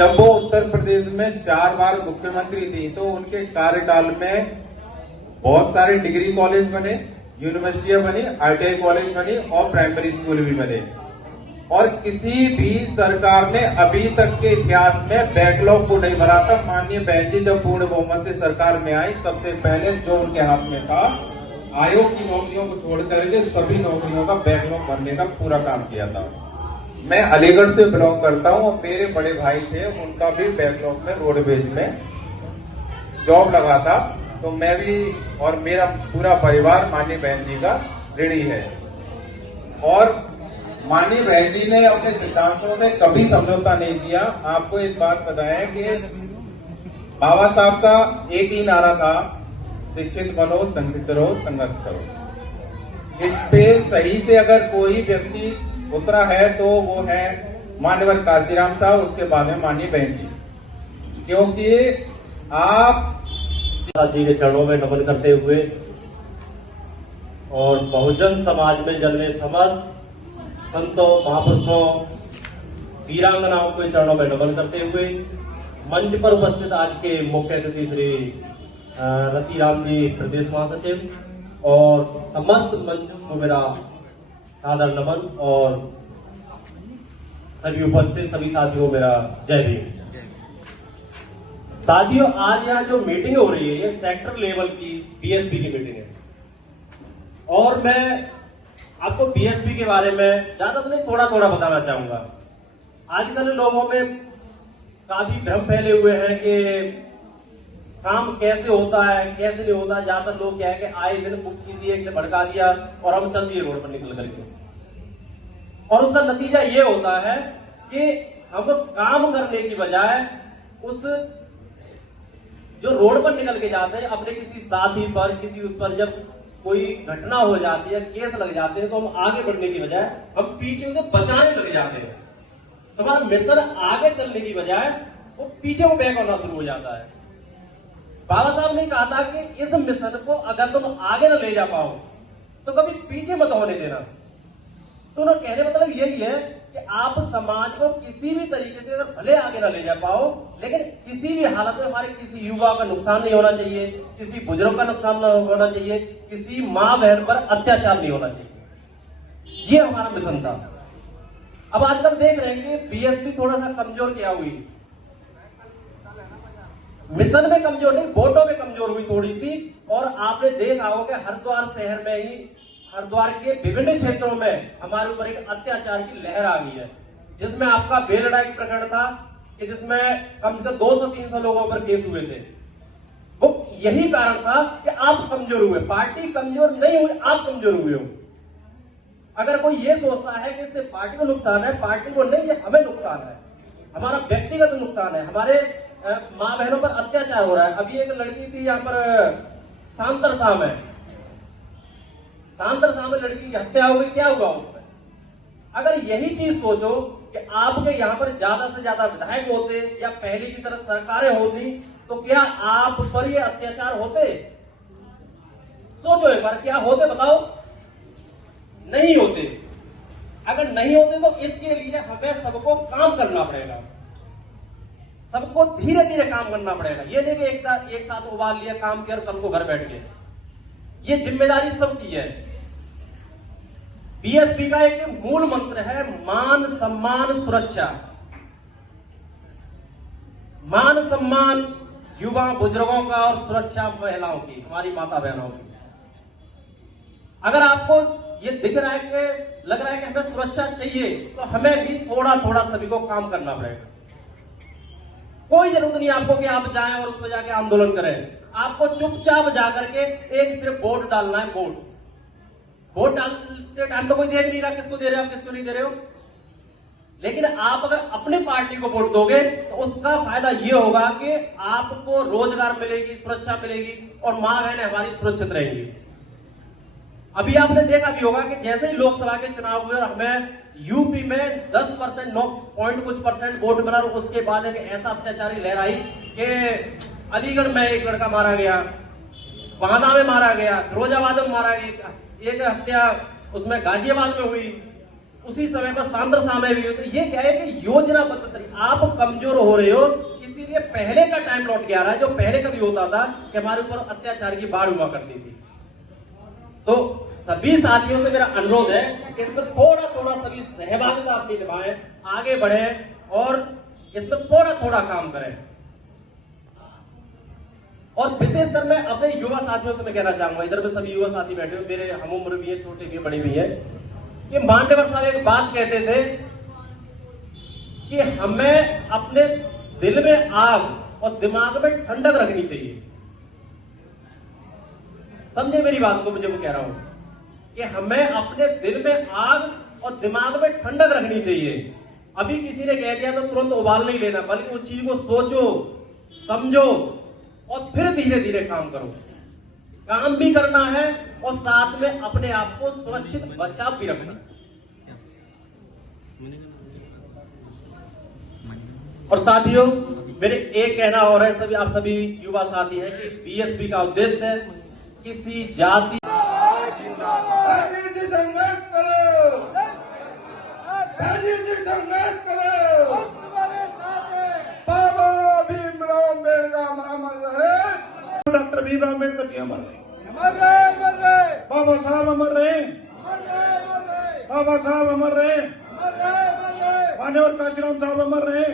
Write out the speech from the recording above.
जब वो उत्तर प्रदेश में 4 बार मुख्यमंत्री थी तो उनके कार्यकाल में बहुत सारे डिग्री कॉलेज बने, यूनिवर्सिटियां बनी, ITI कॉलेज बनी और प्राइमरी स्कूल भी बने। और किसी भी सरकार ने अभी तक के इतिहास में बैकलॉग को नहीं भरा था। माननीय बहन जी जब पूर्ण बहुमत से सरकार में आई, सबसे पहले जो उनके हाथ में था, आयोग की नौकरियों को छोड़ करके सभी नौकरियों का बैकलॉग भरने का पूरा काम किया था। मैं अलीगढ़ से बिलोंग करता हूं और मेरे बड़े भाई थे, उनका भी बैकलॉग में रोडवेज में जॉब लगा था। तो मैं भी और मेरा पूरा परिवार माननीय बहन जी का ऋणी है। और माननीय बहन जी ने अपने सिद्धांतों में कभी समझौता नहीं किया। आपको एक बात बताएं कि बाबा साहब का एक ही नारा था, शिक्षित बनो, संगठित रहो, संघर्ष करो। इस पे सही से अगर कोई व्यक्ति उतरा है तो वो है मान्यवर काशीराम साहब, उसके बाद में माननीय बहन जी। क्योंकि आप जी के चरणों में नमन करते हुए और बहुजन समाज में जन्मे समस्त संतों, महापुरुषों, वीरांगनाओं के चरणों में नमन करते हुए मंच पर उपस्थित आज के मुख्य अतिथि श्री रतिराम जी प्रदेश महासचिव और समस्त मंच को मेरा सादर नमन और सभी उपस्थित सभी साथियों को मेरा जय भीम। साथियों, आज यहाँ जो मीटिंग हो रही है ये सेक्टर लेवल की बीएसपी की मीटिंग है और मैं आपको बीएसपी के बारे में ज्यादा तो नहीं, थोड़ा थोड़ा बताना चाहूंगा। आजकल लोगों में काफी भ्रम फैले हुए हैं कि काम कैसे होता है कैसे नहीं होता। ज्यादातर लोग क्या है कि आए दिन किसी एक ने भड़का दिया और हम चल दिए रोड पर निकल करके, और उसका नतीजा ये होता है कि हम काम करने की बजाय उस जो रोड पर निकल के जाते हैं अपने किसी साथी पर, किसी उस पर जब कोई घटना हो जाती है, केस लग जाते हैं, तो हम आगे बढ़ने की बजाय हम पीछे उसे बचाने लग जाते हैं। तो हमारा मिशन आगे चलने की बजाय वो पीछे को बैक होना शुरू हो जाता है। बाबा साहब ने कहा था कि इस मिशन को अगर तुम आगे न ले जा पाओ तो कभी पीछे मत होने देना। तो उन्होंने कहने मतलब यही है कि आप समाज को किसी भी तरीके से अगर भले आगे ना ले जा पाओ, लेकिन किसी भी हालत में हमारे किसी युवा का नुकसान नहीं होना चाहिए, किसी बुजुर्ग का नुकसान नहीं होना चाहिए, किसी माँ बहन पर अत्याचार नहीं होना चाहिए। ये हमारा मिशन था। अब आजकल देख रहे हैं कि बीएसपी थोड़ा सा कमजोर क्या हुई, मिशन में कमजोर नहीं, वोटों में कमजोर हुई थोड़ी सी। और आपने देखा होगा कि हरिद्वार शहर में ही, हरिद्वार के विभिन्न क्षेत्रों में हमारे ऊपर एक अत्याचार की लहर आ गई है, जिसमें आपका बेलड़ा एक प्रकरण था कि जिसमें कम से कम 200-300 लोगों पर केस हुए थे। वो यही कारण था कि आप कमजोर हुए, पार्टी कमजोर नहीं हुई, आप कमजोर हुए हो। अगर कोई ये सोचता है कि इससे पार्टी को नुकसान है, पार्टी को नहीं, ये हमें नुकसान है, हमारा व्यक्तिगत नुकसान है, हमारे माँ बहनों पर अत्याचार हो रहा है। अभी एक लड़की थी यहाँ पर सांतरसा में, सांतरसा में लड़की की हत्या हो गई, क्या हुआ उसमें? अगर यही चीज सोचो कि आपके यहाँ पर ज्यादा से ज्यादा विधायक होते या पहले की तरह सरकारें होती तो क्या आप पर ये अत्याचार होते? सोचो एक बार, क्या होते बताओ? नहीं होते। अगर नहीं होते तो इसके लिए हमें सबको काम करना पड़ेगा, सबको धीरे धीरे काम करना पड़ेगा। ये नहीं कि एक साथ उबाल लिया काम किया और कल को घर बैठ गए। ये जिम्मेदारी सबकी है। बीएसपी का एक मूल मंत्र है मान सम्मान सुरक्षा। मान सम्मान युवा बुजुर्गों का और सुरक्षा महिलाओं की, हमारी माता बहनों की। अगर आपको ये दिख रहा है कि लग रहा है कि हमें सुरक्षा चाहिए तो हमें भी थोड़ा थोड़ा सभी को काम करना पड़ेगा। कोई जरूरत नहीं आपको कि आप जाएं और उस पर जाके आंदोलन करें। आपको चुपचाप जाकर के एक सिर्फ वोट डालना है। वोट डालते टाइम तो कोई देख नहीं रहा किसको दे रहे हो, किसको नहीं दे रहे हो। लेकिन आप अगर अपनी पार्टी को वोट दोगे तो उसका फायदा ये होगा कि आपको रोजगार मिलेगी, सुरक्षा मिलेगी और मां बहनें हमारी सुरक्षित रहेंगी। अभी आपने देखा भी होगा कि जैसे ही लोकसभा के चुनाव हुए और हमें यूपी में 10% 9% वोट मिला, उसके बाद एक ऐसा अत्याचारी लहर आई कि अलीगढ़ में एक लड़का मारा गया, बांदा में मारा गया, फिरोजाबाद में मारा गया, एक हत्या उसमें गाजियाबाद में हुई। उसी समय पर सांद्रता में भी हो। तो ये क्या है कि योजनाबद्ध तरीके, आप कमजोर हो रहे हो, इसीलिए पहले का टाइम लौट के आ रहा है, जो पहले कभी होता था कि हमारे ऊपर अत्याचार की बाढ़ हुआ करती थी। तो सभी साथियों से मेरा अनुरोध है कि इसमें थोड़ा थोड़ा सभी सहभागिता अपनी निभाएं, आगे बढ़ें और इसमें थोड़ा थोड़ा काम करें। और विशेषकर मैं अपने युवा साथियों से मैं कहना चाहूंगा, इधर में सभी युवा साथी बैठे हो, मेरे हम उम्र भी है, छोटे भी है, बड़े भी है, कि मांडेवर साहब एक बात कहते थे कि हमें अपने दिल में आग और दिमाग में ठंडक रखनी चाहिए। समझे मेरी बात को, मुझे वो कह रहा हूं कि हमें अपने दिल में आग और दिमाग में ठंडक रखनी चाहिए। अभी किसी ने कह दिया तो तुरंत उबाल नहीं लेना, बल्कि उस चीज को सोचो, समझो और फिर धीरे धीरे काम करो। काम भी करना है और साथ में अपने आप को सुरक्षित बचाव भी रखना है। और साथियों, मेरे एक कहना और है, सभी आप सभी युवा साथी हैं कि बीएसपी का उद्देश्य है किसी जाति से संघर्ष करो, से संघर्ष करो। बाबा भीमराव अम्बेडकर अमर रहे, डॉक्टर भीमराव अम्बेडकर जी अमर रहे, बाबा साहब अमर रहे, बाबा साहब अमर रहे, मान्यवर काशीराम साहब अमर रहे।